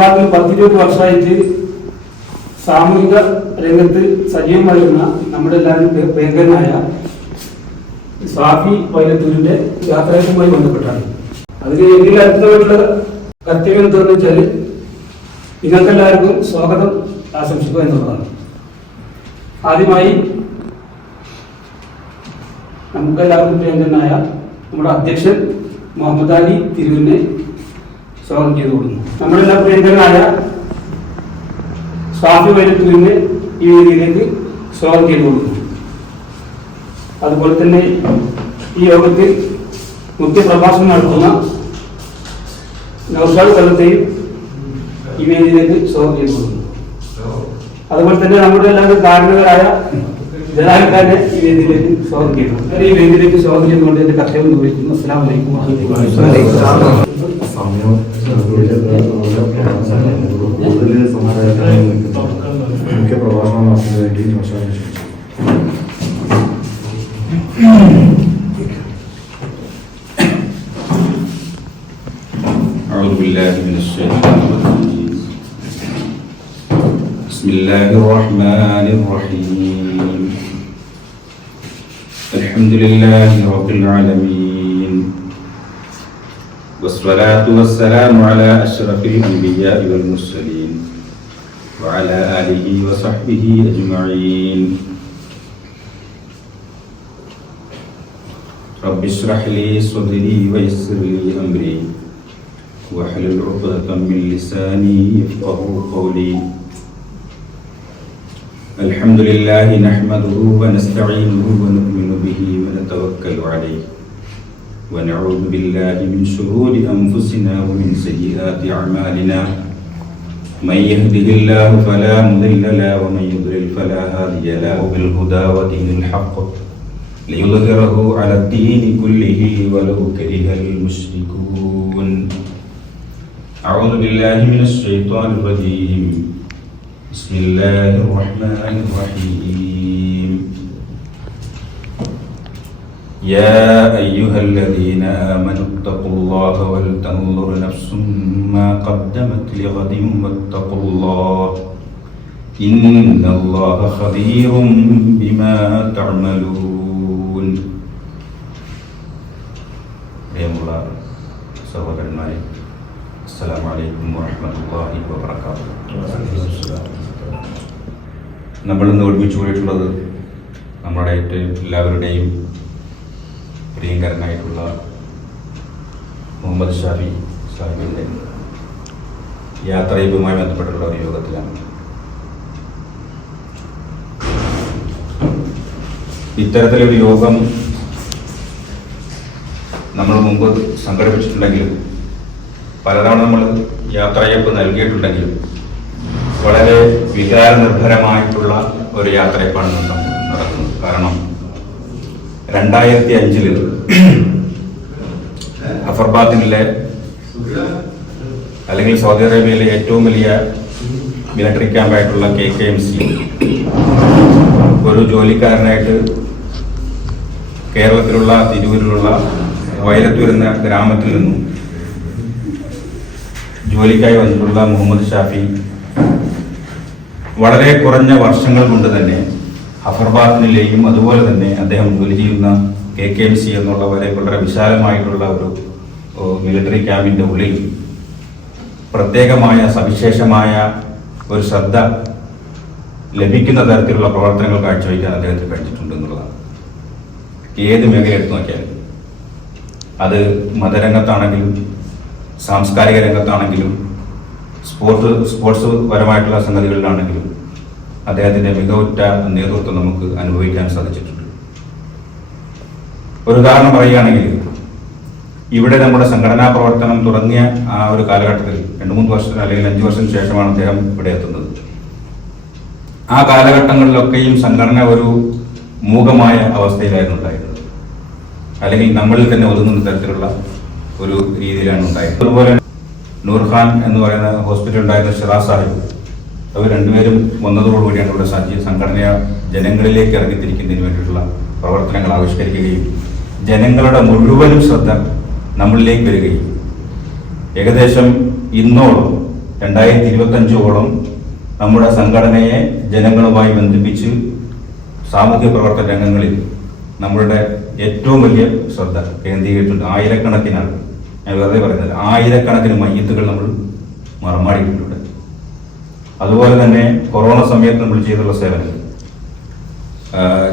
ഭാഗത്ത് 10-20 വർഷമായിട്ട് സാമൂഹിക രംഗത്ത് സജീവമായിരുന്ന നമ്മുടെ എല്ലാവരും പ്രിയങ്കരനായ സ്വാഫി വൈലത്തൂരിന്റെ യാത്രയുമായി ബന്ധപ്പെട്ടാണ്. അതിൽ എനിക്ക് അടുത്തതായിട്ടുള്ള കർത്തവ്യം എന്താണെന്ന് വെച്ചാൽ നിങ്ങൾക്കെല്ലാവർക്കും സ്വാഗതം ആശംസിക്കുക എന്നുള്ളതാണ്. ആദ്യമായി നമുക്കെല്ലാവർക്കും പ്രിയങ്കരനായ നമ്മുടെ അധ്യക്ഷൻ മുഹമ്മദ് അലി തിരൂരിനെ സ്വാഗതം ചെയ്തു കൊടുക്കുന്നു. നമ്മളെല്ലാം പ്രിയങ്കരനായ സ്വാഫി വൈലത്തൂരിനെ ഈ വേദിയിലേക്ക് സ്വാഗതം ചെയ്തു കൊടുക്കുന്നു. അതുപോലെ തന്നെ ഈ യോഗത്തിൽ മുഖ്യപ്രഭാഷണം നടത്തുന്ന നൗഷാദ് കൊല്ലത്തെയും ഈ വേദിയിലേക്ക് സ്വാഗതം ചെയ്തു കൊടുക്കുന്നു. അതുപോലെ തന്നെ നമ്മുടെ എല്ലാവരും കാരണവരായ ജലാൽക്കാരെ ഈ വേദിയിലേക്ക് സ്വാഗതം ചെയ്തു. ഈ വേദിയിലേക്ക് സ്വാഗതം ചെയ്തുകൊണ്ട് എന്റെ കർത്തവ്യം നിർവഹിക്കുന്നു. അസ്സലാമു അലൈക്കും മുഖ്യ പ്രഭാഷണം നടത്തുന്നതിന് വേണ്ടി നൗഷാദിനെ أعوذ بالله من الشيطان الرجيم. بسم الله الرحمن الرحيم. الحمد لله رب العالمين والصلاة والسلام على أشرف الأنبياء والمرسلين وعلى آله وصحبه أجمعين. رب اشرح لي صدري ويسر لي أمري واحلل عقدة من لساني يفقهوا قولي. الحمد لله نحمده ونستعينه ونؤمن به ونتوكل عليه ونعوذ بالله من شرور أنفسنا ومن سيئات أعمالنا. من يهده الله فلا مضل له ومن يضلل فلا هادي له. بالهدى ودين الحق ليظهره على الدين كله ولو كره المشركون. أعوذ بالله من الشيطان الرجيم. بسم الله الرحمن الرحيم. يا أيها الذين آمنوا اتقوا الله ولتنظر نفس ما قدمت لغد واتقوا الله إن الله خبير بما تعملون. സഹോദരന്മാരെ, അസ്സലാമു അലൈക്കും വറഹ്മത്തുള്ളാഹി വബറകാതുഹു. നമ്മളിന്ന് ഒരുമിച്ച് കൂടിയിട്ടുള്ളത് നമ്മുടെ എല്ലാവരുടെയും പ്രിയങ്കരനായിട്ടുള്ള മുഹമ്മദ് ഷാഫി സാഹിബിൻ്റെ യാത്രയുമായി ബന്ധപ്പെട്ടുള്ള ഒരു യോഗത്തിലാണ്. ഇത്തരത്തിലൊരു യോഗം നമ്മൾ മുമ്പ് സംഘടിപ്പിച്ചിട്ടുണ്ടെങ്കിലും പലതവണ നമ്മൾ യാത്രയപ്പ് നൽകിയിട്ടുണ്ടെങ്കിലും വളരെ വികാരനിർഭരമായിട്ടുള്ള ഒരു യാത്രയപ്പാണ് നടക്കുന്നത്. കാരണം 2005 അഫർബാദിലെ അല്ലെങ്കിൽ സൗദി അറേബ്യയിലെ ഏറ്റവും വലിയ മിലിറ്ററി ക്യാമ്പായിട്ടുള്ള KKMC ഒരു ജോലിക്കാരനായിട്ട് കേരളത്തിലുള്ള തിരൂരിലുള്ള വൈലത്തൂർ എന്ന ഗ്രാമത്തിൽ നിന്നും ജോലിക്കായി വന്നിട്ടുള്ള മുഹമ്മദ് ഷാഫി വളരെ കുറഞ്ഞ വർഷങ്ങൾ കൊണ്ട് തന്നെ അഫർബാദിലെയും അതുപോലെ തന്നെ അദ്ദേഹം ജോലി ചെയ്യുന്ന KKMC എന്നുള്ള വളരെ വിശാലമായിട്ടുള്ള ഒരു മിലിറ്ററി ക്യാമ്പിൻ്റെ ഉള്ളിൽ പ്രത്യേകമായ സവിശേഷമായ ഒരു ശ്രദ്ധ ലഭിക്കുന്ന തരത്തിലുള്ള പ്രവർത്തനങ്ങൾ കാഴ്ചവെക്കാൻ അദ്ദേഹത്തിന് കഴിഞ്ഞിട്ടുണ്ട് എന്നുള്ളതാണ്. ഏത് മേഖല എടുത്തു നോക്കിയാലും, അത് മതരംഗത്താണെങ്കിലും സാംസ്കാരിക രംഗത്താണെങ്കിലും സ്പോർട്സ് പരമായിട്ടുള്ള സംഗതികളിലാണെങ്കിലും അദ്ദേഹത്തിൻ്റെ മികവുറ്റ നേതൃത്വം നമുക്ക് അനുഭവിക്കാൻ സാധിച്ചിട്ടുണ്ട്. ഒരു ഉദാഹരണം പറയുകയാണെങ്കിൽ, ഇവിടെ നമ്മുടെ സംഘടനാ പ്രവർത്തനം തുടങ്ങിയ ആ ഒരു കാലഘട്ടത്തിൽ 2-3 വർഷം അല്ലെങ്കിൽ 5 വർഷം ശേഷമാണ് അദ്ദേഹം ഇവിടെ എത്തുന്നത്. ആ കാലഘട്ടങ്ങളിലൊക്കെയും സംഘടന ഒരു മൂകമായ അവസ്ഥയിലായിരുന്നു ഉണ്ടായിരുന്നത്, അല്ലെങ്കിൽ നമ്മളിൽ തന്നെ ഒതുങ്ങുന്ന തരത്തിലുള്ള ഒരു രീതിയിലാണ് ഉണ്ടായത്. അതുപോലെ നൂർഖാൻ എന്ന് പറയുന്ന ഹോസ്പിറ്റൽ ഉണ്ടായിരുന്ന ഷിറാസ് സാഹിബ്, അവർ രണ്ടുപേരും വന്നതോടുകൂടിയാണ് ഇവിടെ സംഘടനയെ ജനങ്ങളിലേക്ക് ഇറങ്ങിത്തിരിക്കുന്നതിന് വേണ്ടിയിട്ടുള്ള പ്രവർത്തനങ്ങൾ ആവിഷ്കരിക്കുകയും ജനങ്ങളുടെ മുഴുവനും ശ്രദ്ധ നമ്മളിലേക്ക് വരികയും ഏകദേശം ഇന്നോളം 2025ഓളം നമ്മുടെ സംഘടനയെ ജനങ്ങളുമായി ബന്ധിപ്പിച്ച് സാമൂഹ്യ പ്രവർത്തന രംഗങ്ങളിൽ നമ്മളുടെ ഏറ്റവും വലിയ ശ്രദ്ധ കേന്ദ്രീകരിച്ചിട്ടുണ്ട്. ആയിരക്കണക്കിനാണ്, ഞാൻ വെറുതെ പറയുന്നത്, ആയിരക്കണക്കിന് മയ്യത്തുകൾ നമ്മൾ മറമാടിയിട്ടുണ്ട്. അതുപോലെ തന്നെ കൊറോണ സമയത്ത് നമ്മൾ ചെയ്തുള്ള സേവനങ്ങൾ,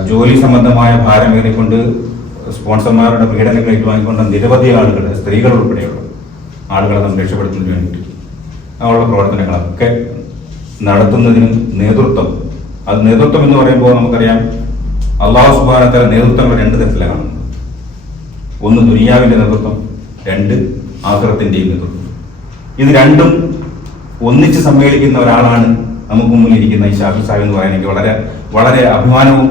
ജോലി സംബന്ധമായ ഭാരമേറിക്കൊണ്ട് സ്പോൺസർമാരുടെ പീഡനങ്ങൾ ഏറ്റുവാങ്ങിക്കൊണ്ട നിരവധി ആളുകൾ, സ്ത്രീകൾ ഉൾപ്പെടെയുള്ള ആളുകളെ നമ്മൾ രക്ഷപ്പെടുത്തുന്നതിന് വേണ്ടിയിട്ട് ഉള്ള പ്രവർത്തനങ്ങളൊക്കെ നടത്തുന്നതിന് നേതൃത്വം എന്ന് പറയുമ്പോൾ നമുക്കറിയാം അല്ലാഹു സുബ്ഹാനഹു വ തആല നേതൃത്വങ്ങൾ രണ്ട് തരത്തിലാണ് കാണുന്നത്. ഒന്ന് ദുനിയാവിന്റെ നേതൃത്വം, രണ്ട് ആഖിറത്തിന്റെയും നേതൃത്വം. ഇത് രണ്ടും ഒന്നിച്ച് സമ്മേളിക്കുന്ന ഒരാളാണ് നമുക്ക് മുന്നിൽ ഇരിക്കുന്ന ഈ ഷാഫി സാഹിബ് എന്ന് പറയാൻ എനിക്ക് വളരെ വളരെ അഭിമാനവും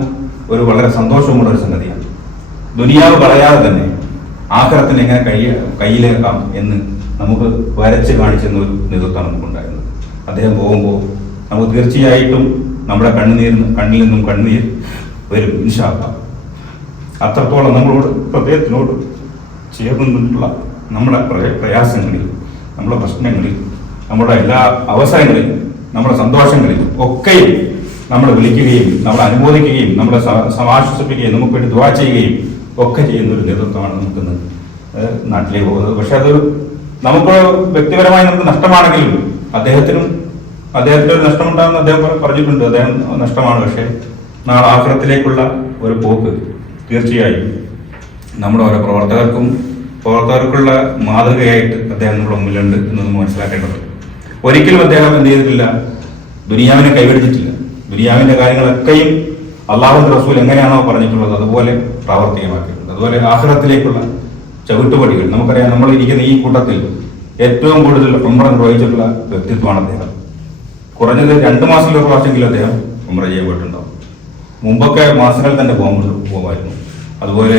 വളരെ സന്തോഷവുമുള്ള ഒരു സംഗതിയാണ്. ദുനിയാവ് കളയാതെ തന്നെ ആഖിറത്തിന് എങ്ങനെ കയ്യിലേക്കാം എന്ന് നമുക്ക് വരച്ച് കാണിച്ചെന്ന ഒരു നേതൃത്വമാണ് നമുക്കുണ്ടായിരുന്നത്. അദ്ദേഹം പോകുമ്പോൾ നമുക്ക് തീർച്ചയായിട്ടും നമ്മുടെ കണ്ണിൽ നിന്നും കണ്ണീർ വരും ഇൻഷാ അല്ലാഹ്. അത്രത്തോളം നമ്മളോട് ഹൃദയത്തിനോട് ചേർന്നിട്ടുള്ള നമ്മുടെ പ്രയാസങ്ങളിൽ, നമ്മുടെ പ്രശ്നങ്ങളിൽ, നമ്മുടെ എല്ലാ അവസരങ്ങളിലും, നമ്മുടെ സന്തോഷങ്ങളിലും ഒക്കെയും നമ്മളെ വിളിക്കുകയും നമ്മളെ അനുമോദിക്കുകയും നമ്മളെ സമാശ്വസിപ്പിക്കുകയും നമുക്ക് വേണ്ടി ദുആ ചെയ്യുകയും ഒക്കെ ചെയ്യുന്ന ഒരു നേതൃത്വമാണ് നമുക്കിന്ന് നാട്ടിലേക്ക് പോകുന്നത്. പക്ഷെ അത് നമുക്ക് വ്യക്തിപരമായി നമുക്ക് നഷ്ടമാണെങ്കിലും അദ്ദേഹത്തിന് ഒരു നഷ്ടമുണ്ടാകുന്ന അദ്ദേഹം പറഞ്ഞിട്ടുണ്ട്. അദ്ദേഹം നഷ്ടമാണ്. പക്ഷേ നാളെ ആഖിറത്തിലേക്കുള്ള ഒരു പോക്ക് തീർച്ചയായും നമ്മുടെ ഓരോ പ്രവർത്തകർക്കുള്ള മാതൃകയായിട്ട് അദ്ദേഹം നമ്മുടെ മുമ്പിലുണ്ട് എന്ന് മനസ്സിലാക്കേണ്ടത്. ഒരിക്കലും അദ്ദേഹം എന്ത് ചെയ്തിട്ടില്ല, ദുനിയാവിനെ കൈവെടിച്ചിട്ടില്ല. ദുനിയാവിന്റെ കാര്യങ്ങളൊക്കെയും അല്ലാഹുവിന്റെ റസൂൽ എങ്ങനെയാണോ പറഞ്ഞിട്ടുള്ളത് അതുപോലെ പ്രാവർത്തികമാക്കിയിട്ടുണ്ട്. അതുപോലെ ആഖിറത്തിലേക്കുള്ള ചവിട്ടുപടികൾ നമുക്കറിയാം. നമ്മൾ ഇരിക്കുന്ന ഈ കൂട്ടത്തിൽ ഏറ്റവും കൂടുതൽ ഉംറ നിർവഹിച്ചിട്ടുള്ള വ്യക്തിത്വമാണ് അദ്ദേഹം. കുറഞ്ഞത് 2 മാസത്തിലൊരു പ്രാവശ്യമെങ്കിലും അദ്ദേഹം ഉംറ ചെയ്യാൻ പോയിട്ടുണ്ടാവും. മുമ്പൊക്കെ മാസങ്ങൾ തന്നെ പോകുമായിരുന്നു. അതുപോലെ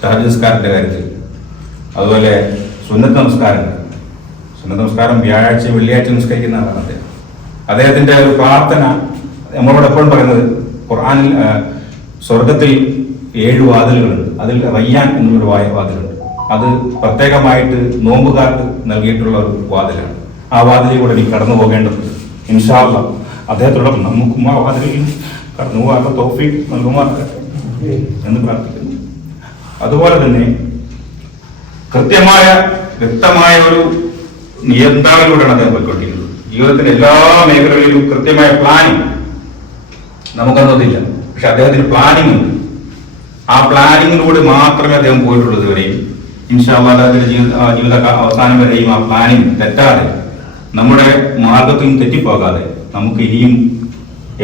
തഹജ്ജുദ് നിസ്കാരത്തിന്റെ കാര്യത്തിൽ, അതുപോലെ സുന്നത്ത് നമസ്കാരം വ്യാഴാഴ്ച വെള്ളിയാഴ്ച നിസ്കരിക്കുന്ന ആളാണ് അദ്ദേഹത്തിന്റെ ഒരു പ്രാർത്ഥന നമ്മളോട് എപ്പോഴും പറയുന്നത്, ഖുർആനിൽ സ്വർഗത്തിൽ 7 വാതിലുകളുണ്ട്. അതിൽ റയ്യാൻ എന്നൊരു വാതിലുണ്ട്. അത് പ്രത്യേകമായിട്ട് നോമ്പുകാർക്ക് നൽകിയിട്ടുള്ള ഒരു വാതിലാണ്. ആ വാതിലിലൂടെ നീ കടന്നു പോകേണ്ടതുണ്ട്. ഇൻഷാ അല്ലാഹ് അദ്ദേഹത്തോടൊപ്പം നമുക്കും ആ വാതിലിൽ കടന്നു പോകാനുള്ള തൗഫീഖ് നൽകുമാറാകട്ടെ എന്ന് പ്രാർത്ഥിക്കുന്നു. അതുപോലെ തന്നെ വ്യക്തമായ ഒരു നിയന്ത്രണത്തിലൂടെയാണ് അദ്ദേഹം പോയിക്കൊണ്ടിരിക്കുന്നത്. ജീവിതത്തിന്റെ എല്ലാ മേഖലകളിലും കൃത്യമായ പ്ലാനിങ് നമുക്കതൊന്നില്ല. പക്ഷെ അദ്ദേഹത്തിന് പ്ലാനിങ് ഉണ്ട്. ആ പ്ലാനിങ്ങിലൂടെ മാത്രമേ അദ്ദേഹം പോയിട്ടുള്ളൂ ഇതുവരെയും. ഇൻഷാ അല്ലാഹ് അദ്ദേഹത്തിന്റെ ജീവിത അവസാനം വരെയും ആ പ്ലാനിങ് തെറ്റാതെ, നമ്മുടെ മാർഗത്തിൽ തെറ്റിപ്പോകാതെ നമുക്ക് ഇനിയും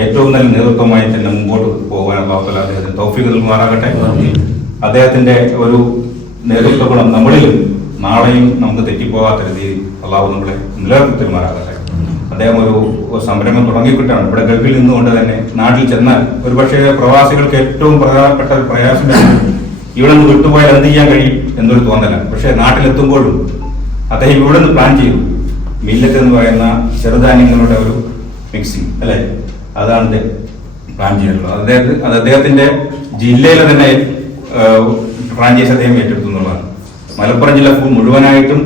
ഏറ്റവും നല്ല നേതൃത്വമായി തന്നെ മുമ്പോട്ട് പോകാൻ അല്ലാഹു തആല അദ്ദേഹത്തിന് തൗഫീഖ് നൽകുമാറാകട്ടെ. അദ്ദേഹത്തിന്റെ ഒരു നേതൃത്വ ഗുണം നമ്മളിലും നാളെയും നമുക്ക് തെറ്റിപ്പോകാത്ത രീതിയിൽ അല്ലാഹു നമ്മളെ നിലനിർത്തുമാറാകട്ടെ. അദ്ദേഹം ഒരു സംരംഭം തുടങ്ങിക്കിട്ടാണ് ഇവിടെ ഗൾഫിൽ നിന്നുകൊണ്ട് തന്നെ നാട്ടിൽ ചെന്നാൽ ഒരുപക്ഷെ പ്രവാസികൾക്ക് ഏറ്റവും പ്രധാനപ്പെട്ട ഒരു പ്രയാസം ഇവിടെ നിന്ന് വിട്ടുപോയാൽ എന്ത് ചെയ്യാൻ കഴിയും എന്നൊരു തോന്നലാണ്. പക്ഷെ നാട്ടിലെത്തുമ്പോഴും അദ്ദേഹം ഇവിടെ നിന്ന് പ്ലാൻ ചെയ്തു. മില്ലറ്റ് എന്ന് പറയുന്ന ചെറുധാന്യങ്ങളുടെ ഒരു മിക്സിംഗ് അല്ലെ, അതാണ് പ്ലാൻ ചെയ്തിട്ടുള്ളത്. അത് അദ്ദേഹത്തിന്റെ ജില്ലയിലെ തന്നെ ഫ്രാഞ്ചൈസ് അദ്ദേഹം ഏറ്റെടുത്തു എന്നുള്ളതാണ്. മലപ്പുറം ജില്ല മുഴുവനായിട്ടും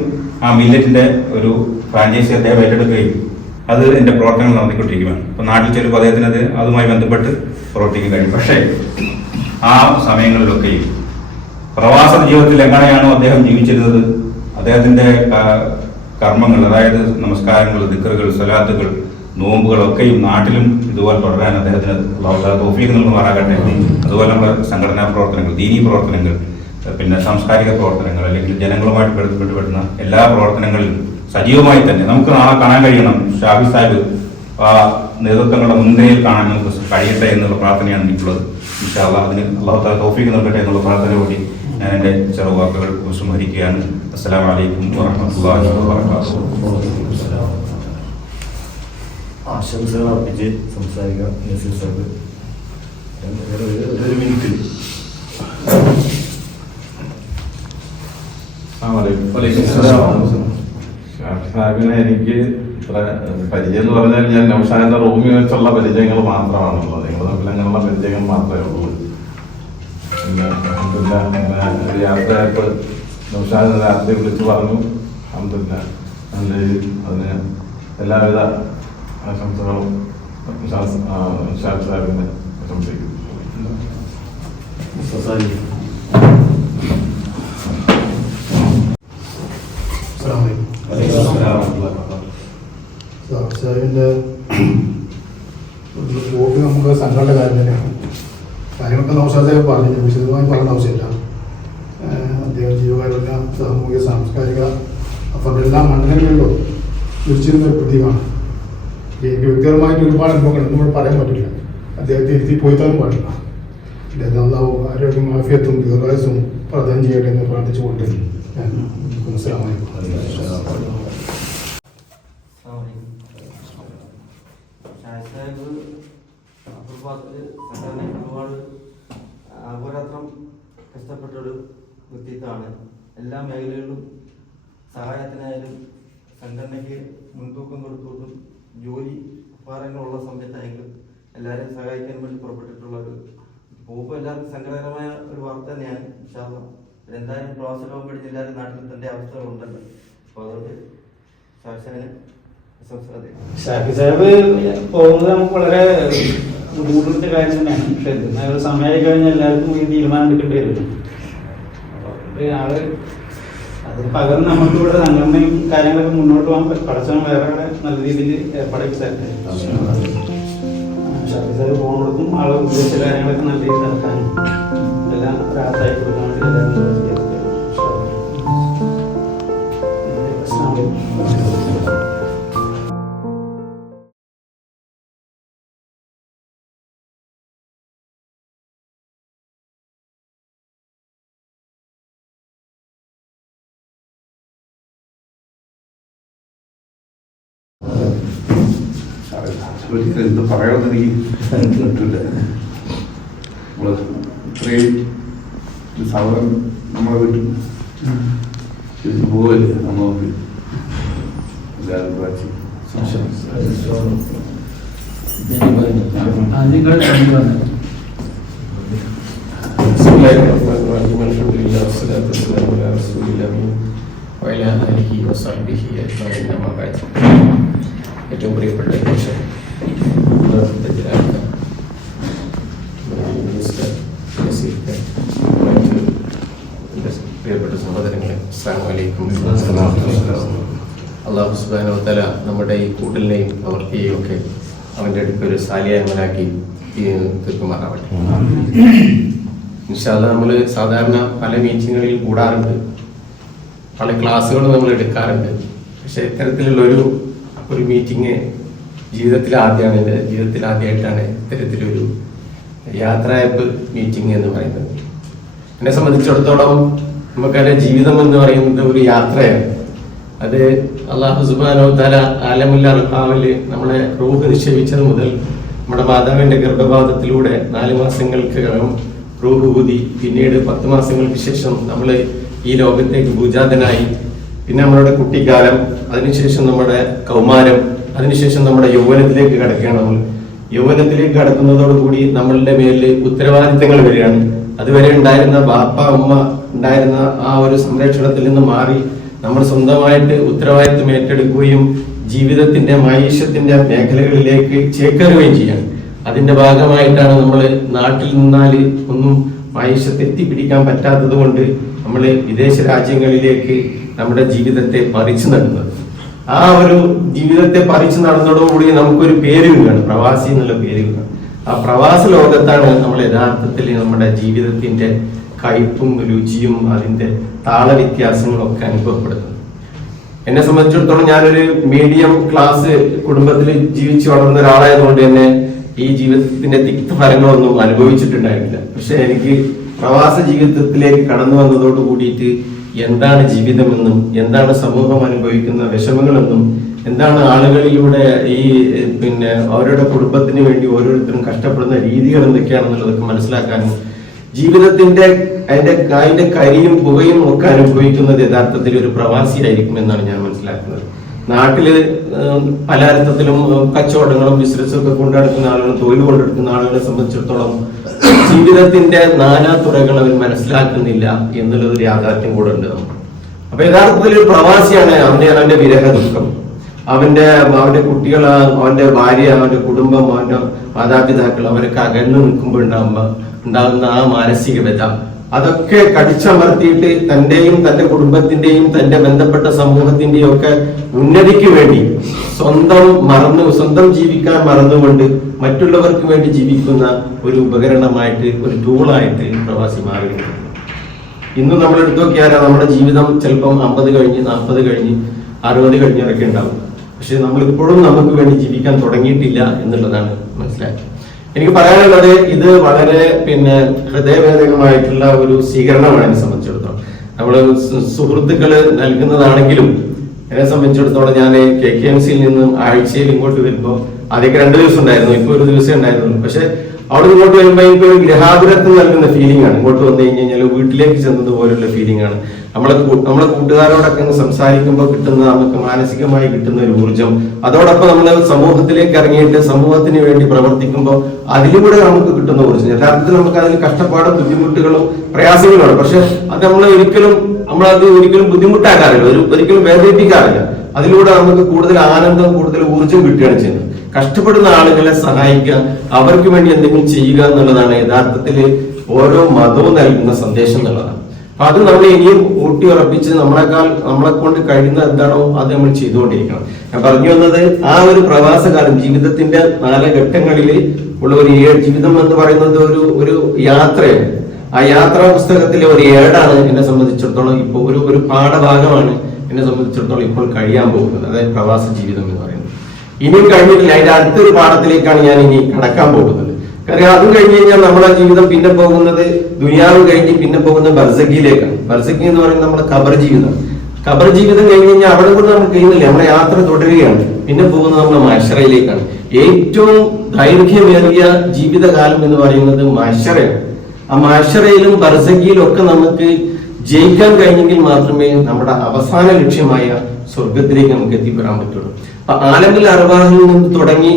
ആ മില്ലറ്റിന്റെ ഒരു ഫ്രാഞ്ചൈസി അദ്ദേഹം ഏറ്റെടുക്കുകയും അത് എന്റെ പ്രവർത്തനങ്ങൾ നടത്തിക്കൊണ്ടിരിക്കുകയാണ്. ഇപ്പൊ നാട്ടിൽ ചെല്ലുമ്പോൾ അദ്ദേഹത്തിന് അതുമായി ബന്ധപ്പെട്ട് പ്രവർത്തിക്കാൻ കഴിയും. പക്ഷേ ആ സമയങ്ങളിലൊക്കെയും പ്രവാസ ജീവിതത്തിൽ എങ്ങനെയാണോ അദ്ദേഹം ജീവിച്ചിരുന്നത്, അദ്ദേഹത്തിന്റെ കർമ്മങ്ങൾ, അതായത് നമസ്കാരങ്ങൾ, ദിക്റുകൾ, സ്വലാത്തുകൾ, നോമ്പുകളൊക്കെയും നാട്ടിലും ഇതുപോലെ തുടരാൻ അദ്ദേഹത്തിന് തൗഫീഖ് നൽകുമാറാകട്ടെ. അതുപോലെ നമ്മുടെ സംഘടനാ പ്രവർത്തനങ്ങൾ, ദീനീ പ്രവർത്തനങ്ങൾ, പിന്നെ സാംസ്കാരിക പ്രവർത്തനങ്ങൾ, അല്ലെങ്കിൽ ജനങ്ങളുമായിട്ട് ബന്ധപ്പെട്ടുപെടുന്ന എല്ലാ പ്രവർത്തനങ്ങളിലും സജീവമായി തന്നെ നമുക്ക് നാളെ കാണാൻ കഴിയണം. ഷാഫി സാഹിബ് ആ നേതൃത്വങ്ങളുടെ മുൻനിരയിൽ കാണാൻ നമുക്ക് കഴിയട്ടെ എന്നുള്ള പ്രാർത്ഥനയാണ് എനിക്കുള്ളത്. ഇൻഷാ അല്ലാഹ് അതിന് അല്ലാഹു തആല തൗഫീഖ് നൽകട്ടെ എന്നുള്ള പ്രാർത്ഥന കൂടി ഞാൻ എൻ്റെ ചെറുവാക്കുകൾ ഉപസംഹരിക്കുകയാണ്. അസ്സലാമു അലൈക്കും വറഹ്മത്തുള്ളാഹി വബറകാതുഹു. ആശംസകൾ അർപ്പിച്ച് സംസാരിക്കാം. നസീർ സാഹിബ് ഒരു മിനിറ്റ്. സാഹിബിനെ എനിക്ക് പരിചയം എന്ന് പറഞ്ഞാൽ ഞാൻ നൗഷാദിന്റെ റൂമിൽ വെച്ചുള്ള പരിചയങ്ങൾ മാത്രമാണുള്ളത്. നിങ്ങൾ തമ്മിൽ അങ്ങനെയുള്ള പരിചയങ്ങൾ മാത്രമേ ഉള്ളൂ. പിന്നെ ഒരു യാത്രയായിട്ട് നൗഷാദ് രാത്രി വിളിച്ച് പറഞ്ഞു, അൽഹംദുലില്ലാഹ് നല്ല അതിന് എല്ലാവിധ ആശംസകളും ഷാഫി സാഹിബിന് ആശംസിക്കുന്നു. സാഹിബിൻ്റെ പോക്ക് നമുക്ക് സങ്കട കാര്യം തന്നെയാണ്. കാര്യങ്ങളൊക്കെ നൗഷാദ് പറഞ്ഞു, വിശദമായി പറയേണ്ട ആവശ്യമില്ല. അദ്ദേഹം ജീവകാരുണ്യ, സാമൂഹിക, സാംസ്കാരിക അവരുടെ എല്ലാ മണ്ഡലങ്ങളിലും തിരിച്ചിരുന്ന ഒരു പ്രതീകമാണ്. എനിക്ക് വ്യക്തിപരമായിട്ട് ഒരുപാട് അനുഭവങ്ങൾ നമ്മൾ പറയാൻ പറ്റില്ല. അദ്ദേഹത്തെ ഇരുത്തി പോയിത്താനും പാടില്ല. അദ്ദേഹം അള്ളാഹു ആരോഗ്യം, ആഫിയത്തും ദീർഘായുസ്സും പ്രദാനം ചെയ്യട്ടെ എന്ന് പ്രാർത്ഥിച്ചുകൊണ്ട് ഞാൻ മനസ്സിലാമായി. ഒരുപാട് അഹോരാത്രം കഷ്ടപ്പെട്ടൊരു വ്യക്തിത്വമാണ്. എല്ലാ മേഖലകളിലും സഹായത്തിനായാലും സംഘടനയ്ക്ക് മുൻതൂക്കം കൊടുത്തുകൊണ്ടും ജോലി ഭാരങ്ങളുള്ള സമയത്തായെങ്കിലും എല്ലാവരെയും സഹായിക്കാൻ വേണ്ടി പുറപ്പെട്ടിട്ടുള്ള ഒരു പോകുമ്പോൾ എല്ലാവർക്കും സങ്കടകരമായ ഒരു വാർത്ത തന്നെയാണ്. എന്തായാലും പ്രവാസ ലോകം കഴിഞ്ഞ് എല്ലാവരും നാട്ടിൽ തന്റെ അവസ്ഥകളുണ്ടല്ലോ. അപ്പോൾ അതുകൊണ്ട് ഷാഫി സാഹിബ് പോകുന്നത് നമുക്ക് വളരെ ബുദ്ധിമുട്ടുള്ള കാര്യം തന്നെയാണ്. പക്ഷെ ഒരു സമയമായി കഴിഞ്ഞാൽ എല്ലാവർക്കും ഈ തീരുമാനം എടുക്കേണ്ടി വരും. ആള് അതിന് പകരം നമുക്ക് ഇവിടെ സംഘടനയും കാര്യങ്ങളൊക്കെ മുന്നോട്ട് പോകാൻ പഠിച്ചാൽ വേറെ നല്ല രീതിയിൽ ഏർപ്പാടാക്കി തരട്ടെ. ഷാഫി സാഹിബ് പോകുന്നിടത്തും ആളെ ഉദ്ദേശിച്ച കാര്യങ്ങളൊക്കെ നല്ല രീതിയിൽ നടത്താനും എല്ലാം രാഹത്തായി കൊടുക്കാൻ വേണ്ടി എല്ലാവരും എന്ത് പറയണമെന്ന് എനിക്ക് പറ്റില്ല. നമ്മൾ ഇത്രയും സാധനം നമ്മളെ വീട്ടിൽ തിരിച്ചു പോവല്ലേ, നമുക്ക് എല്ലാവരും പ്രാച്ചി ഏറ്റവും പ്രിയപ്പെട്ട പ്രിയപ്പെട്ട സഹോദരങ്ങളെ, അസ്സലാമു അലൈക്കും. അല്ലാഹു സുബ്ഹാനഹു വ തആല നമ്മുടെ ഈ കൂട്ടലിനെയും പ്രവൃത്തിയെയും ഒക്കെ അവൻ്റെ അടുത്ത് ഒരു സാലിയാമലാക്കി തീർക്കുമാറാവട്ടെ. ഇൻഷാ അല്ലാഹ് നമ്മൾ സാധാരണ പല മീറ്റിങ്ങുകളിൽ കൂടാറുണ്ട്, പല ക്ലാസ്സുകളും നമ്മൾ എടുക്കാറുണ്ട്. പക്ഷെ ഇത്തരത്തിലുള്ള ഒരു മീറ്റിംഗ് ജീവിതത്തിൽ ആദ്യമായിട്ടാണ് ഇത്തരത്തിലൊരു യാത്രയപ്പ് മീറ്റിംഗ് എന്ന് പറയുന്നത്. എന്നെ സംബന്ധിച്ചിടത്തോളം നമുക്കറിയാം, ജീവിതം എന്ന് പറയുന്നത് ഒരു യാത്രയാണ്. അത് അല്ലാഹു സുബ്ഹാനഹു വ തആല ആലമുൽ അർഹാമില് നമ്മളെ റൂഹ് നിക്ഷേപിച്ചത് മുതൽ നമ്മുടെ മാതാവിന്റെ ഗർഭപാതത്തിലൂടെ 4 മാസങ്ങൾക്കകം റൂഹ് ഊതി, പിന്നീട് 10 മാസങ്ങൾക്ക് ശേഷം നമ്മൾ ഈ ലോകത്തേക്ക് ഭൂജാതനായി, പിന്നെ നമ്മളുടെ കുട്ടിക്കാലം, അതിനുശേഷം നമ്മുടെ കൗമാരം, അതിനുശേഷം നമ്മുടെ യൗവനത്തിലേക്ക് കടക്കുകയാണ്. നമ്മൾ യൗവനത്തിലേക്ക് കടക്കുന്നതോടുകൂടി നമ്മളുടെ മേലിൽ ഉത്തരവാദിത്തങ്ങൾ വരികയാണ്. അതുവരെ ഉണ്ടായിരുന്ന ബാപ്പ ഉമ്മ ഉണ്ടായിരുന്ന ആ ഒരു സംരക്ഷണത്തിൽ നിന്ന് മാറി നമ്മൾ സ്വന്തമായിട്ട് ഉത്തരവാദിത്തം ഏറ്റെടുക്കുകയും ജീവിതത്തിന്റെ മൈഷത്തിന്റെ മേഖലകളിലേക്ക് ചേക്കേറുകയും ചെയ്യാണ്. അതിന്റെ ഭാഗമായിട്ടാണ് നമ്മൾ നാട്ടിൽ നിന്നാൽ ഒന്നും മൈഷത്ത് എത്തിപ്പിടിക്കാൻ പറ്റാത്തത് കൊണ്ട് നമ്മൾ വിദേശ രാജ്യങ്ങളിലേക്ക് നമ്മുടെ ജീവിതത്തെ പറിച്ചു നടുന്നത്. ആ ഒരു ജീവിതത്തെ പറിച്ചു നടന്നതോടുകൂടി നമുക്കൊരു പേര് വീഴാണ്, പ്രവാസി എന്നുള്ള പേര് വീഴാണ്. ആ പ്രവാസ ലോകത്താണ് നമ്മൾ യഥാർത്ഥത്തിൽ നമ്മുടെ ജീവിതത്തിന്റെ കയ്പും രുചിയും അതിന്റെ താളവ്യത്യാസങ്ങളും ഒക്കെ അനുഭവപ്പെടുന്നത്. എന്നെ സംബന്ധിച്ചിടത്തോളം ഞാനൊരു മീഡിയം ക്ലാസ് കുടുംബത്തിൽ ജീവിച്ചു വളർന്ന ഒരാളായതുകൊണ്ട് തന്നെ ഈ ജീവിതത്തിന്റെ തിക്തഫലങ്ങളൊന്നും അനുഭവിച്ചിട്ടുണ്ടായിട്ടില്ല. പക്ഷെ എനിക്ക് പ്രവാസ ജീവിതത്തിലേക്ക് കടന്നു വന്നതോട് കൂടിയിട്ട് എന്താണ് ജീവിതമെന്നും, എന്താണ് സമൂഹം അനുഭവിക്കുന്ന വിഷമങ്ങളെന്നും, എന്താണ് ആളുകളിലൂടെ ഈ അവരുടെ കുടുംബത്തിന് വേണ്ടി ഓരോരുത്തരും കഷ്ടപ്പെടുന്ന രീതികൾ എന്തൊക്കെയാണെന്നുള്ളതൊക്കെ മനസ്സിലാക്കാനും, ജീവിതത്തിന്റെ അതിന്റെ കരിയും പുകയും ഒക്കെ അനുഭവിക്കുന്നത് യഥാർത്ഥത്തിൽ ഒരു പ്രവാസിയായിരിക്കും എന്നാണ് ഞാൻ മനസ്സിലാക്കുന്നത്. നാട്ടില് പല അർത്ഥത്തിലും കച്ചവടങ്ങളും ബിസിനസ്സും ഒക്കെ കൊണ്ടെടുക്കുന്ന ആളുകൾ, തൊഴിൽ കൊണ്ടെടുക്കുന്ന ആളുകളെ സംബന്ധിച്ചിടത്തോളം ജീവിതത്തിന്റെ നാനാതുറകൾ അവർ മനസ്സിലാക്കുന്നില്ല എന്നുള്ളതൊരു യാഥാർത്ഥ്യം കൂടെ ഉണ്ട് നമുക്ക്. അപ്പൊ യഥാർത്ഥത്തിൽ ഒരു പ്രവാസിയാണ് അവന്റെ വിരഹ ദുഃഖം. അവന്റെ കുട്ടികൾ, അവന്റെ ഭാര്യ, അവന്റെ കുടുംബം, അവന്റെ മാതാപിതാക്കൾ അവരൊക്കെ അകന്നു നിൽക്കുമ്പോൾ ഉണ്ടാകുന്ന ആ മാനസിക വ്യത, അതൊക്കെ കടിച്ചമർത്തിയിട്ട് തന്റെയും തന്റെ കുടുംബത്തിന്റെയും തന്റെ ബന്ധപ്പെട്ട സമൂഹത്തിന്റെയും ഒക്കെ ഉന്നതിക്ക് വേണ്ടി സ്വന്തം ജീവിക്കാൻ മറന്നുകൊണ്ട് മറ്റുള്ളവർക്ക് വേണ്ടി ജീവിക്കുന്ന ഒരു ഉപകരണമായിട്ട്, ഒരു ടൂളായിട്ട് പ്രവാസി മാറിയിട്ടുണ്ട്. ഇന്ന് നമ്മൾ എടുത്തു നോക്കിയാൽ നമ്മുടെ ജീവിതം ചിലപ്പം 50 കഴിഞ്ഞ് 40 കഴിഞ്ഞ് 60 കഴിഞ്ഞവരൊക്കെ ഉണ്ടാവും. പക്ഷെ നമ്മളിപ്പോഴും നമുക്ക് വേണ്ടി ജീവിക്കാൻ തുടങ്ങിയിട്ടില്ല എന്നുള്ളതാണ് മനസ്സിലാക്കി. എനിക്ക് പറയാനുള്ളത്, ഇത് വളരെ ഹൃദയവേദകമായിട്ടുള്ള ഒരു സ്വീകരണമാണ് എന്നെ സംബന്ധിച്ചിടത്തോളം. നമ്മള് സുഹൃത്തുക്കള് നൽകുന്നതാണെങ്കിലും എന്നെ സംബന്ധിച്ചിടത്തോളം ഞാൻ KKMC നിന്ന് ആഴ്ചയിൽ ഇങ്ങോട്ട് വരുമ്പോൾ ആദ്യമൊക്കെ 2 ദിവസം ഉണ്ടായിരുന്നു, ഇപ്പൊ 1 ദിവസം ഉണ്ടായിരുന്നുള്ളൂ. പക്ഷെ അവിടെ ഇങ്ങോട്ട് വരുമ്പോൾ എനിക്ക് ഒരു ഗ്രഹാതുരത്വം നൽകുന്ന ഫീലിംഗ് ആണ്. ഇങ്ങോട്ട് വന്നു കഴിഞ്ഞാൽ വീട്ടിലേക്ക് ചെന്നത് പോലുള്ള ഫീലിംഗ് ആണ്. നമ്മളെ കൂട്ടുകാരോടൊക്കെ സംസാരിക്കുമ്പോൾ കിട്ടുന്ന, നമുക്ക് മാനസികമായി കിട്ടുന്ന ഒരു ഊർജം, അതോടൊപ്പം നമ്മൾ സമൂഹത്തിലേക്ക് ഇറങ്ങിയിട്ട് സമൂഹത്തിന് വേണ്ടി പ്രവർത്തിക്കുമ്പോൾ അതിലൂടെ നമുക്ക് കിട്ടുന്ന ഊർജം. യഥാർത്ഥത്തിൽ നമുക്ക് അതിൽ കഷ്ടപ്പാടും ബുദ്ധിമുട്ടുകളും പ്രയാസങ്ങളുമാണ്. പക്ഷെ അത് നമ്മളത് ഒരിക്കലും ബുദ്ധിമുട്ടാക്കാറില്ല, ഒരിക്കലും വേദനിപ്പിക്കാറില്ല. അതിലൂടെ നമുക്ക് കൂടുതൽ ആനന്ദം, കൂടുതൽ ഊർജം കിട്ടുകയാണ് ചെയ്യുന്നത്. കഷ്ടപ്പെടുന്ന ആളുകളെ സഹായിക്കുക, അവർക്ക് വേണ്ടി എന്തെങ്കിലും ചെയ്യുക എന്നുള്ളതാണ് യഥാർത്ഥത്തിൽ ഓരോ മതവും നൽകുന്ന സന്ദേശം എന്നുള്ളതാണ്. അപ്പൊ അത് നമ്മൾ ഇനിയും ഊട്ടിയുറപ്പിച്ച് നമ്മളെ കൊണ്ട് കഴിയുന്ന എന്താണോ അത് നമ്മൾ ചെയ്തുകൊണ്ടിരിക്കണം. ഞാൻ പറഞ്ഞു വന്നത്, ആ ഒരു പ്രവാസകാലം ജീവിതത്തിന്റെ 4 ഘട്ടങ്ങളിൽ ഉള്ള ഒരു ജീവിതം എന്ന് പറയുന്നത് ഒരു യാത്രയാണ്. ആ യാത്രാ പുസ്തകത്തിലെ ഒരു ഏടാണ് എന്നെ സംബന്ധിച്ചിടത്തോളം ഇപ്പോൾ ഒരു പാഠഭാഗമാണ് എന്നെ സംബന്ധിച്ചിടത്തോളം ഇപ്പോൾ കഴിയാൻ പോകുന്നത്. അതായത് പ്രവാസ ജീവിതം എന്ന് പറയുന്നത് ഇനിയും കഴിഞ്ഞിട്ടില്ല. അതിന്റെ അടുത്തൊരു പാഠത്തിലേക്കാണ് ഞാൻ ഇനി കടക്കാൻ പോകുന്നത്. കാരണം അതും കഴിഞ്ഞ് കഴിഞ്ഞാൽ നമ്മുടെ ജീവിതം പിന്നെ പോകുന്നത്, ദുനിയാവ് കഴിഞ്ഞ് പിന്നെ പോകുന്നത് ബർസഖിയിലേക്കാണ്. ബർസഖി എന്ന് പറയുന്നത് നമ്മുടെ ഖബർ ജീവിതം. ഖബർ ജീവിതം കഴിഞ്ഞ് കഴിഞ്ഞാൽ അവിടെ കൊണ്ട് നമ്മൾ കഴിയുന്നില്ല, നമ്മുടെ യാത്ര തുടരുകയാണ്. പിന്നെ പോകുന്നത് നമ്മുടെ മഹ്ശറയിലേക്കാണ്. ഏറ്റവും ദൈർഘ്യമേറിയ ജീവിതകാലം എന്ന് പറയുന്നത് മഹ്ശറയാണ്. ആ മഹ്ശറയിലും ബർസഖിയിലും ഒക്കെ നമുക്ക് ജയിക്കാൻ കഴിഞ്ഞെങ്കിൽ മാത്രമേ നമ്മുടെ അവസാന ലക്ഷ്യമായ സ്വർഗത്തിലേക്ക് നമുക്ക് എത്തിപ്പെടാൻ പറ്റുള്ളൂ. അപ്പൊ ആലമിൽ അർവാഹിൽ നിന്ന് തുടങ്ങി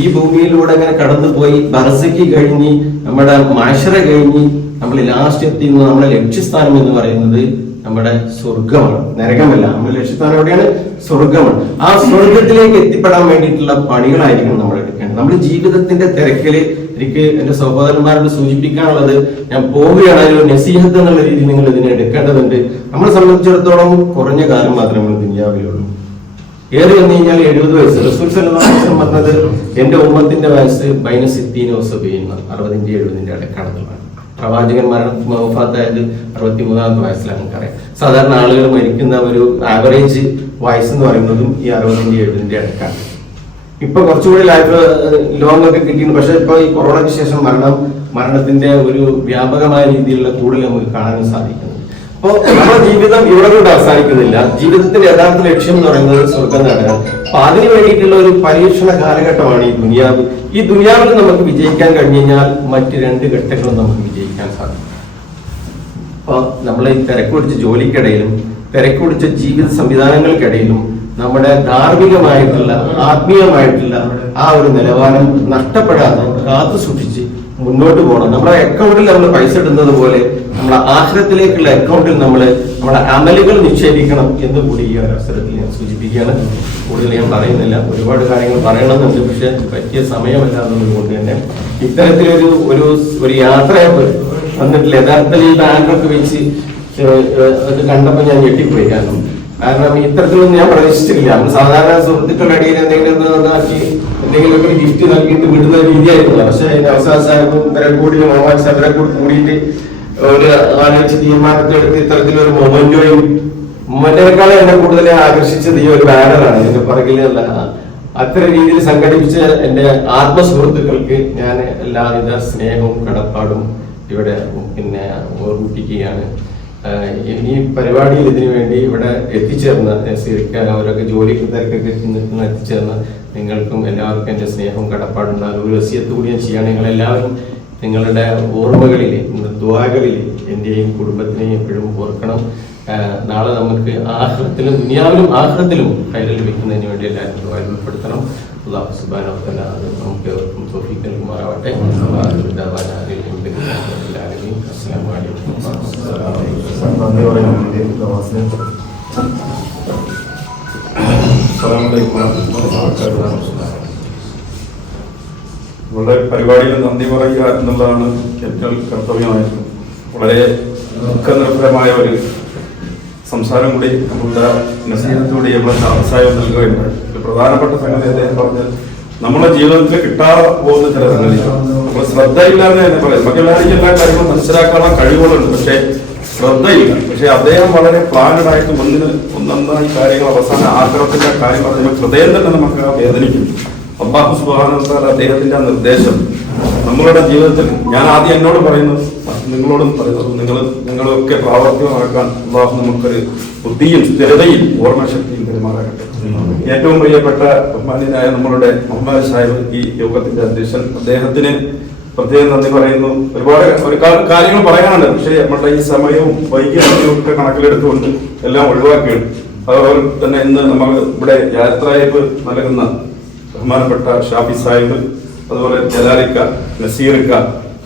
ഈ ഭൂമിയിലൂടെ അങ്ങനെ കടന്നുപോയി ബർസഖി കഴിഞ്ഞ് നമ്മുടെ മഹ്ശറ കഴിഞ്ഞ് നമ്മൾ ലാസ്റ്റ് എത്തിയുന്ന നമ്മുടെ ലക്ഷ്യസ്ഥാനം എന്ന് പറയുന്നത് നമ്മുടെ സ്വർഗമാണ്, നരകമല്ല. നമ്മുടെ ലക്ഷ്യസ്ഥാനം എവിടെയാണ്? സ്വർഗമാണ്. ആ സ്വർഗത്തിലേക്ക് എത്തിപ്പെടാൻ വേണ്ടിയിട്ടുള്ള പണികളായിരിക്കണം നമ്മൾ എടുക്കേണ്ടത്. നമ്മുടെ ജീവിതത്തിന്റെ തിരക്കില് എനിക്ക് എന്റെ സഹോദരന്മാരോട് സൂചിപ്പിക്കാനുള്ളത്, ഞാൻ പോവുകയാണ്, ഒരു നസീഹത്ത് എന്നുള്ള രീതിയിൽ നിങ്ങൾ ഇതിനെ എടുക്കേണ്ടതുണ്ട്. നമ്മളെ സംബന്ധിച്ചിടത്തോളം കുറഞ്ഞ കാലം മാത്രമേ ദുനിയാവിലുള്ളൂ. ഏറി വന്നു കഴിഞ്ഞാൽ 70 വയസ്സ്. റസൂൽ സല്ലല്ലാഹു അലൈഹി വസല്ലം പറഞ്ഞത്, എന്റെ ഉമ്മത്തിന്റെ വയസ്സ് ബൈന 60 വ 70, 60-70 ഇടക്കാലത്തുള്ളതാണ്. പ്രവാചകന്മാരുടെ വഫാത്തായത് 63-ാമത്തെ വയസ്സിലാണ്. നമുക്കറിയാം സാധാരണ ആളുകൾ മരിക്കുന്ന ഒരു ആവറേജ് വയസ്സ് എന്ന് പറയുന്നതും ഈ 60-70 ഇടക്കാണ്. ഇപ്പൊ കുറച്ചുകൂടി ലൈഫ് ലോങ് ഒക്കെ കിട്ടിയിരുന്നു. പക്ഷെ ഇപ്പൊ ഈ കൊറോണയ്ക്ക് ശേഷം മരണത്തിന്റെ ഒരു വ്യാപകമായ രീതിയിലുള്ള കൂടുതൽ നമുക്ക് കാണാൻ സാധിക്കുന്നു. അപ്പോ നമ്മുടെ ജീവിതം ഇവിടെ കൊണ്ട് അവസാനിക്കുന്നില്ല. ജീവിതത്തിന്റെ യഥാർത്ഥ ലക്ഷ്യം എന്ന് പറയുന്നത് സ്വർഗം നേടുക. അപ്പൊ അതിനു വേണ്ടിയിട്ടുള്ള ഒരു പരീക്ഷണ കാലഘട്ടമാണ് ഈ ദുനിയാവ്. ഈ ദുനിയാവിൽ നമുക്ക് വിജയിക്കാൻ കഴിഞ്ഞു കഴിഞ്ഞാൽ മറ്റ് 2 ഘട്ടങ്ങളും നമുക്ക് വിജയിക്കാൻ സാധിക്കും. അപ്പൊ നമ്മളെ ഈ തിരക്കുപിടിച്ച ജോലിക്കിടയിലും തിരക്കുപിടിച്ച ജീവിത സംവിധാനങ്ങൾക്കിടയിലും നമ്മുടെ ധാർമ്മികമായിട്ടുള്ള ആത്മീയമായിട്ടുള്ള ആ ഒരു നിലവാരം നഷ്ടപ്പെടാതെ കാത്തു സൂക്ഷിച്ച് മുന്നോട്ട് പോകണം. നമ്മുടെ അക്കൗണ്ടിൽ നമ്മൾ പൈസ ഇടുന്നത് പോലെ നമ്മുടെ ആഖിറത്തിലേക്കുള്ള അക്കൗണ്ടിൽ നമ്മുടെ അമലുകൾ നിക്ഷേപിക്കണം എന്ന് കൂടി ഈ അവസരത്തിൽ ഞാൻ സൂചിപ്പിക്കുകയാണ്. കൂടുതൽ ഞാൻ പറയുന്നില്ല, ഒരുപാട് കാര്യങ്ങൾ പറയണമെന്നുണ്ട്, പക്ഷെ പറ്റിയ സമയമല്ല എന്നുള്ളത് തന്നെ ഇത്തരത്തിലൊരു യാത്ര വന്നിട്ടില്ല. യഥാർത്ഥത്തിൽ ഈ ബാങ്കൊക്കെ വെച്ച് അത് കണ്ടപ്പോൾ ഞാൻ ഞെട്ടിപ്പോയി. കാരണം ഇത്തരത്തിലൊന്നും ഞാൻ പ്രതീക്ഷിച്ചിട്ടില്ല. നമ്മൾ സാധാരണ സുഹൃത്തുക്കളുടെ ഇടയിൽ എന്തെങ്കിലുമൊക്കെ ഒരു ഗിഫ്റ്റ് നൽകിയിട്ട് വിടുന്ന രീതിയായിരുന്നില്ല. പക്ഷെ അതിന്റെ അവസാന സാഹിബും കൂടി മൊമാൻസ് അവരെ കൂടി കൂടിയിട്ട് ഒരു ആലോചിച്ച് തീരുമാനത്തെടുത്ത് ഇത്തരത്തിലൊരു മൊമെന്റിനേക്കാളും എന്നെ കൂടുതൽ ആകർഷിച്ചത് ഈ ഒരു ബാനറാണ്. ഇതിന്റെ പുറകിലുള്ള അത്തരം രീതിയിൽ സംഘടിപ്പിച്ച എന്റെ ആത്മസുഹൃത്തുക്കൾക്ക് ഞാൻ എല്ലാവിധ സ്നേഹവും കടപ്പാടും ഇവിടെ ഓർമ്മിപ്പിക്കുകയാണ്. ഈ പരിപാടിയിൽ ഇതിനു വേണ്ടി ഇവിടെ എത്തിച്ചേർന്ന അവരൊക്കെ ജോലി തിരക്കൊക്കെ നിൽക്കുന്ന എത്തിച്ചേർന്ന നിങ്ങൾക്കും എല്ലാവർക്കും എൻ്റെ സ്നേഹവും കടപ്പാടുണ്ടാകും. ഒരു വസിയത്ത് കൂടി ഞാൻ ചെയ്യാണ്. നിങ്ങളെല്ലാവരും നിങ്ങളുടെ ഓർമ്മകളിൽ, ദുആകളിൽ എൻ്റെയും കുടുംബത്തിനെയും എപ്പോഴും ഓർക്കണം. നാളെ നമുക്ക് ആഖിറത്തിലും ദുനിയാവിലും ആഖിറത്തിലും ഖൈർ ലഭിക്കുന്നതിന് വേണ്ടി എല്ലാവരും ദുആയിൽ ഉൾപ്പെടുത്തണം. അല്ലാഹു സുബ്ഹാനഹു വ തആല നമുക്ക് ഏവർക്കും തൗഫീഖ് നൽകുമാറാവട്ടെ. അസ്സലാമു അലൈക്കും. അസ്സലാമു അലൈക്കും. നമ്മുടെ പരിപാടിയിൽ നന്ദി പറയുക എന്നുള്ളതാണ് ഏറ്റവും കർത്തവ്യമായിരുന്നു. വളരെ ദുഃഖനിർഭരമായ ഒരു സംസാരം കൂടി നമ്മളുടെ നസീഹത്തോടെ നമ്മൾ സാഹസായം നൽകുകയുണ്ടായി. ഒരു പ്രധാനപ്പെട്ട സംഗതി അദ്ദേഹം പറഞ്ഞാൽ നമ്മുടെ ജീവിതത്തിൽ കിട്ടാതെ പോകുന്ന ചില സംഗതികൾ നമ്മൾ ശ്രദ്ധയില്ലാന്ന് തന്നെ പറയും. മറ്റുള്ളവർക്ക് എല്ലാ കാര്യങ്ങളും മനസ്സിലാക്കാനുള്ള കഴിവുകളുണ്ട്, പക്ഷേ ശ്രദ്ധയില്ല. പക്ഷെ അദ്ദേഹം വളരെ പ്ലാനഡായിട്ട് ഒന്നൊന്നായി കാര്യങ്ങൾ അവസാന ആഗ്രഹത്തിന്റെ കാര്യം പറഞ്ഞ ഹൃദയം തന്നെ നമുക്ക് വേദനിക്കും. അല്ലാഹു സുബ്ഹാനഹു വ തആല അദ്ദേഹത്തിന്റെ ആ നിർദ്ദേശം നമ്മളുടെ ജീവിതത്തിൽ, ഞാൻ ആദ്യം എന്നോട് പറയുന്നു, നിങ്ങളോടും പറയുന്നത്, നിങ്ങളൊക്കെ പ്രാവർത്തികമാക്കാൻ അല്ലാഹു നമുക്കൊരു ബുദ്ധിയും സ്ഥിരതയും ഓർമ്മശക്തിയും പെരുമാറാകട്ടെ. ഏറ്റവും പ്രിയപ്പെട്ട ബഹുമാന്യനായ നമ്മളുടെ മുഹമ്മദ് സാഹിബ്, ഈ യോഗത്തിന്റെ അധ്യക്ഷൻ, അദ്ദേഹത്തിന് പ്രത്യേകം നന്ദി പറയുന്നു. ഒരുപാട് കാര്യങ്ങൾ പറയാനുണ്ട്, പക്ഷേ നമ്മളുടെ ഈ സമയവും വൈകിയും ഒക്കെ കണക്കിലെടുത്തുകൊണ്ട് എല്ലാം ഒഴിവാക്കുകയാണ്. അതുപോലെ തന്നെ ഇന്ന് നമ്മൾ ഇവിടെ യാത്രയപ്പ് നൽകുന്ന ബഹുമാനപ്പെട്ട ഷാഫി സാഹിബ്, അതുപോലെ ജലാലിക്ക, നസീറിക്ക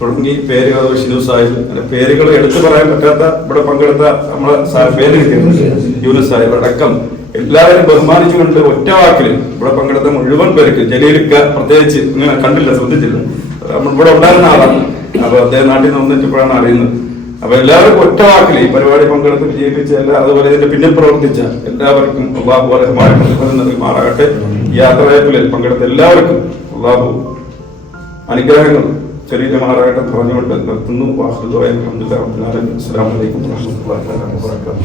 തുടങ്ങി പേരുകൾ, ഷിനു സാഹിബ്, അങ്ങനെ പേരുകൾ എടുത്തു പറയാൻ പറ്റാത്ത ഇവിടെ പങ്കെടുത്ത നമ്മളെ പേര് കിട്ടിയിട്ടുണ്ട്, യൂനുസ് സാഹിബ് അടക്കം എല്ലാവരും ബഹുമാനിച്ചുകൊണ്ട് ഒറ്റ വാക്കിൽ ഇവിടെ പങ്കെടുത്ത മുഴുവൻ പേർക്ക്, ജലീലിക്ക പ്രത്യേകിച്ച് ഇങ്ങനെ കണ്ടില്ല, ശ്രദ്ധിച്ചില്ല, നമ്മൾ ഇവിടെ ഉണ്ടായിരുന്ന ആളാണ്. അപ്പൊ അദ്ദേഹം നാട്ടിൽ നിന്ന് വന്നിട്ടപ്പോഴാണ് അറിയുന്നത്. അപ്പൊ എല്ലാവർക്കും ഒറ്റ വാക്കിൽ ഈ പരിപാടി പങ്കെടുത്ത് വിജയിപ്പിച്ച അതുപോലെ ഇതിന്റെ പിന്നിൽ പ്രവർത്തിച്ച എല്ലാവർക്കും അല്ലാഹു അർഹമായ പ്രതിഫലം നൽകുമാറാകട്ടെ. യാത്രയപ്പിൽ പങ്കെടുത്ത എല്ലാവർക്കും അല്ലാഹു അനുഗ്രഹങ്ങൾ ശരീരമാറാകട്ടെ പറഞ്ഞുകൊണ്ട് നിർത്തുന്നു. അസ്സലാമു അലൈക്കും വറഹ്മത്തുള്ളാഹി വബറകാതുഹു.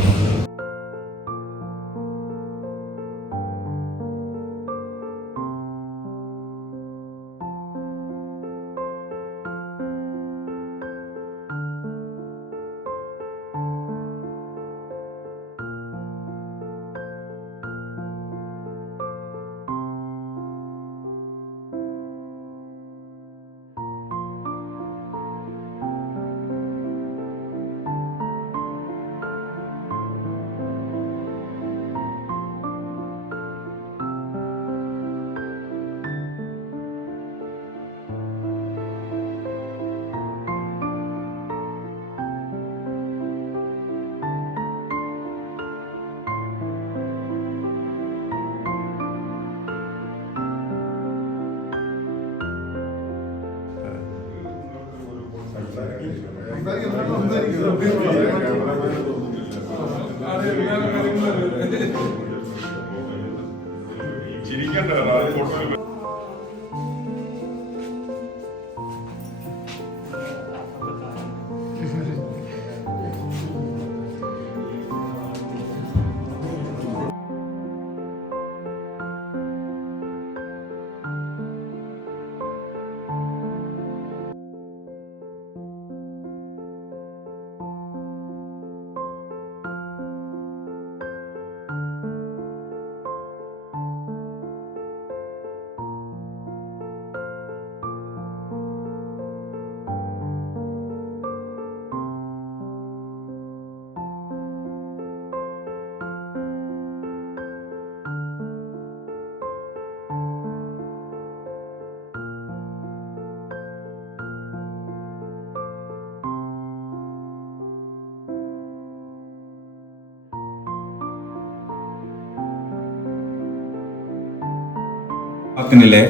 ിലെ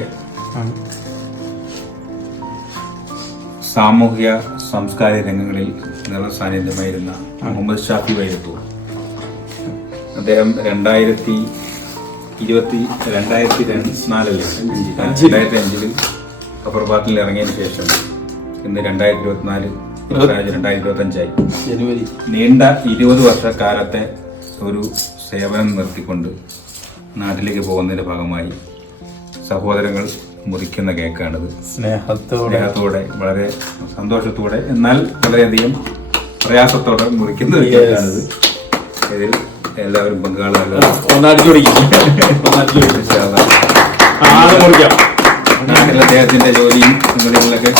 സാമൂഹ്യ സാംസ്കാരിക രംഗങ്ങളിൽ നിറസാന്നിധ്യമായിരുന്ന മുഹമ്മദ് ഷാഫി വൈരത്തൂർ, അദ്ദേഹം 2005 ഖബർബാത്തിൽ ഇറങ്ങിയതിനു ശേഷം ഇന്ന് 2025 ജനുവരി നീണ്ട 20 വർഷക്കാലത്തെ ഒരു സേവനം നിർത്തിക്കൊണ്ട് നാട്ടിലേക്ക് പോകുന്നതിന്റെ ഭാഗമായി സഹോദരങ്ങൾ മുറിക്കുന്ന കേക്കാണിത്. സ്നേഹത്തോടെ വളരെ സന്തോഷത്തോടെ എന്നാൽ വളരെയധികം പ്രയാസത്തോടെ മുറിക്കുന്ന ഒരു കേക്കാണിത്. ഇതിൽ എല്ലാവരും പങ്കാളികളാണ്. നാട്ടിൽ അദ്ദേഹത്തിന്റെ ജോലിയും നിങ്ങളിലൊക്കെ